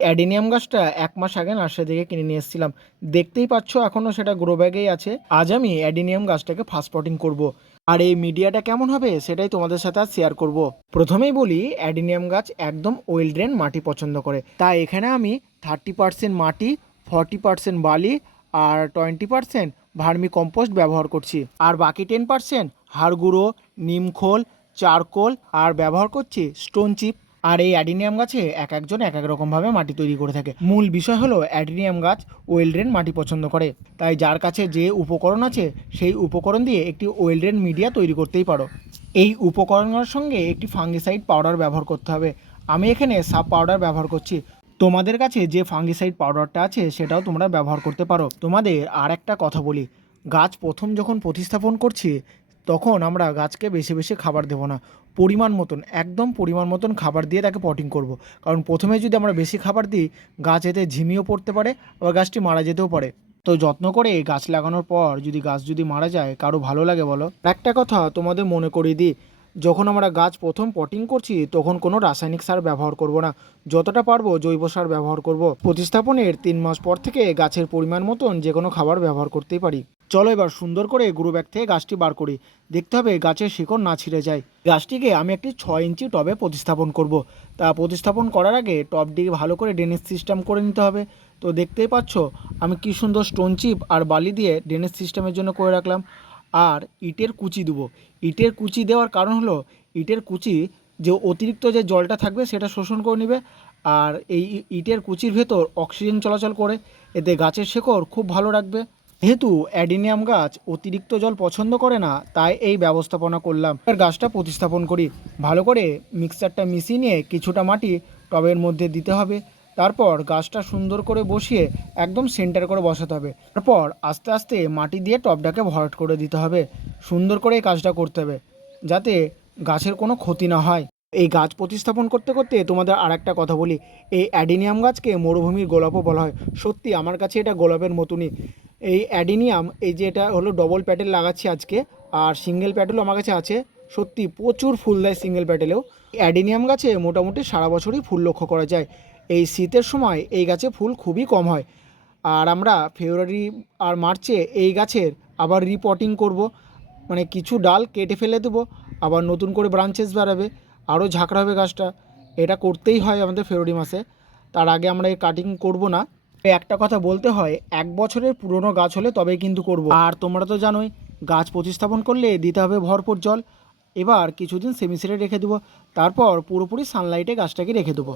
Adenium গাছটা ১ মাস আগে nursery থেকে কিনে নিয়ে এসেছিলাম। দেখতেই পাচ্ছ এখনো সেটা গ্রো ব্যাগেই আছে। আজ আমি অ্যাডিনিয়াম গাছটাকে ফার্স্ট পটিং করব। আর এই মিডিয়াটা কেমন হবে সেটাই তোমাদের সাথে আজ শেয়ার করব। প্রথমেই বলি, অ্যাডিনিয়াম গাছ একদম ওয়েল ড্রেন মাটি পছন্দ করে। তাই এখানে আমি 30% মাটি, 40% বালি আর 20% ভার্মি কম্পোস্ট ব্যবহার করছি। আর বাকি 10% হাড় গুঁড়ো, নিমখোল, চারকোল আর ব্যবহার করছি স্টোন চিপ। আর এই অ্যাডিনিয়াম গাছে এক একজন এক এক রকমভাবে মাটি তৈরি করে থাকে। মূল বিষয় হলো অ্যাডিনিয়াম গাছ ওয়েল ড্রেন মাটি পছন্দ করে। তাই যার কাছে যে উপকরণ আছে সেই উপকরণ দিয়ে একটি ওয়েল ড্রেন মিডিয়া তৈরি করতেই পারো। এই উপকরণের সঙ্গে একটি ফাঙ্গিসাইড পাউডার ব্যবহার করতে হবে। আমি এখানে সাব পাউডার ব্যবহার করছি। তোমাদের কাছে যে ফাঙ্গিসাইড পাউডারটা আছে সেটাও তোমরা ব্যবহার করতে পারো। তোমাদের আর একটা কথা বলি, গাছ প্রথম যখন প্রতিস্থাপন করছি তখন আমরা গাছকে বেশি বেশি খাবার দেবো না। পরিমাণ মতন, একদম পরিমাণ মতন খাবার দিয়ে তাকে পটিং করব। কারণ প্রথমে যদি আমরা বেশি খাবার দিই, গাছ এতে ঝিমিয়েও পড়তে পারে, আবার গাছটি মারা যেতেও পারে। তো যত্ন করে গাছ লাগানোর পর যদি গাছ যদি মারা যায়, কারো ভালো লাগে বলো? একটা কথা তোমাদের মনে করিয়ে দিই, যখন আমরা গাছ প্রথম পটিং করছি তখন কোনো রাসায়নিক সার ব্যবহার করব না। যতটা পারবো জৈব সার ব্যবহার করব। প্রতিস্থাপনের 3 মাস পর থেকে গাছের পরিমাণ মতন যে কোনো খাবার ব্যবহার করতেই পারি। চলো এবার সুন্দর করে গ্রো ব্যাগ থেকে গাছটি বার করি। দেখতে হবে গাছের শিকড় না ছিঁড়ে যায়। গাছটিকে আমি একটি 6 ইঞ্চি টবে প্রতিস্থাপন করব। তা প্রতিস্থাপন করার আগে টবটিকে ভালো করে ড্রেনেজ সিস্টেম করে নিতে হবে। তো দেখতেই পাচ্ছ আমি কি সুন্দর স্টোন চিপ আর বালি দিয়ে ড্রেনেজ সিস্টেমের জন্য করে রাখলাম। আর ইটের কুচি দেবো। ইটের কুচি দেওয়ার কারণ হলো, ইটের কুচি যে অতিরিক্ত যে জলটা থাকবে সেটা শোষণ করে নেবে। আর এই ইটের কুচির ভেতর অক্সিজেন চলাচল করে, এতে গাছের শেকড় খুব ভালো রাখবে। যেহেতু অ্যাডিনিয়াম গাছ অতিরিক্ত জল পছন্দ করে না, তাই এই ব্যবস্থাপনা করলাম। এবার গাছটা প্রতিস্থাপন করি। ভালো করে মিক্সচারটা মিশিয়ে নিয়ে কিছুটা মাটি টবের মধ্যে দিতে হবে। তারপর গাছটা সুন্দর করে বসিয়ে একদম সেন্টার করে বসাতে হবে। তারপর আস্তে আস্তে মাটি দিয়ে টবটাকে ভরাট করে দিতে হবে। সুন্দর করে এই কাজটা করতে হবে যাতে গাছের কোনো ক্ষতি না হয়। এই গাছ প্রতিস্থাপন করতে করতে তোমাদের আর একটা কথা বলি, এই অ্যাডিনিয়াম গাছকে মরুভূমির গোলাপও বলা হয়। সত্যি আমার কাছে এটা গোলাপের মতনই। এই অ্যাডিনিয়াম, এই যে এটা হলো ডবল প্যাটেল লাগাচ্ছি আজকে, আর সিঙ্গেল প্যাটেলও আমার কাছে আছে। সত্যি প্রচুর ফুল দেয় সিঙ্গেল প্যাটেলেও। অ্যাডিনিয়াম গাছে মোটামুটি সারা বছরই ফুল লক্ষ্য করা যায়। এই শীতের সময় এই গাছে ফুল খুবই কম হয়। আর আমরা ফেব্রুয়ারি আর মার্চে এই গাছের আবার রিপটিং করব। মানে কিছু ডাল কেটে ফেলে দেবো, আবার নতুন করে ব্রাঞ্চেস বাড়াবে, আরও ঝাঁকড়া হবে গাছটা। এটা করতেই হয় আমাদের ফেব্রুয়ারি মাসে। তার আগে আমরা এই কাটিং করব না। একটা কথা বলতে হয়, 1 বছরের পুরনো গাছ হলে তবেই কিন্তু করব। আর তোমরা তো জানোই, গাছ প্রতিস্থাপন করলে দিতে হবে ভরপুর জল। এবার কিছুদিন সেমিসেটে রেখে দেবো, তারপর পুরোপুরি সানলাইটে গাছটাকে রেখে দেবো।